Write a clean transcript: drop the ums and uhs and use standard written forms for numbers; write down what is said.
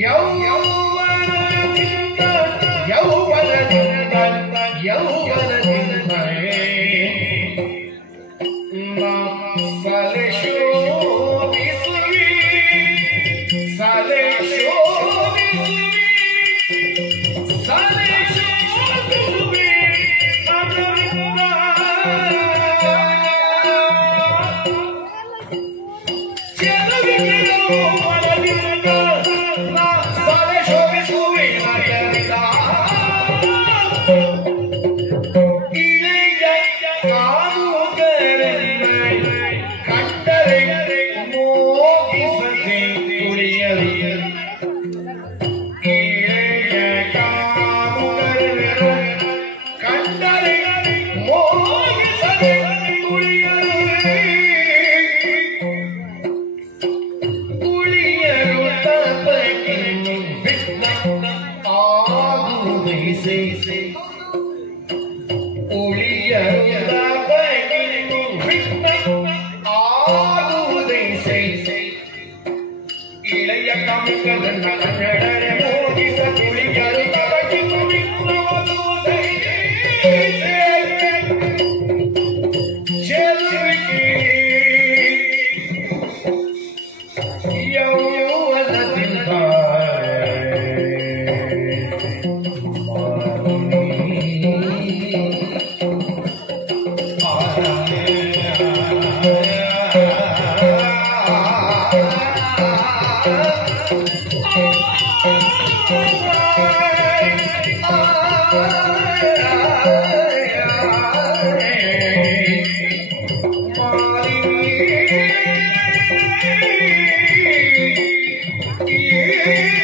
ಯೌವನದಿಂದ ಯೌವನದಿಂದ ಯೌವನದಿಂದ ಸಾಲೆ ಶೋಭಿಸುವಿ ಸಾಲೆ ಶೋಭಿಸುವಿ ಸಾಲೆ ಶೋಭಿಸುವಿ ಅದರಿಂದ ಚೆಲುವಿಗೆಯೋ ಮನದಿಂದ ಸಾಲೆ ಶೋಭಿಸುವಿ ಅದರಿಂದ ಇಳೆಯ ಕಾಮುಕರನ್ನ ಕಂಡರೆ ಮೋಗಿಸದೆ ಉಳಿಯರು ಇಳೆಯ ಕಾಮುಕರನ್ನ ಕಂಡರೆ ಮೋಗಿಸದೆ ಉಳಿಯರು ಉಳಿಯರು ತಪಕ್ಕೆ ಬಿಟ್ಟ ಆಗುವುದೈಸೆ ಉಳಿಯರು ತಪಕ್ಕೆ ಬಿಟ್ಟ ಆಗುವುದೈಸೆ ಇಳೆಯ ಕಾಮುಕರನ್ನ ಕಂಡರೆ ಮೋಗಿಸ ಉಳಿಯರು ತಪಕ್ಕೆ ಬಿಟ್ಟವಾಗುವುದೈಸೆ ಚೆಲುವಿಗೆ ಯೌವನದಿಂದ Yeah.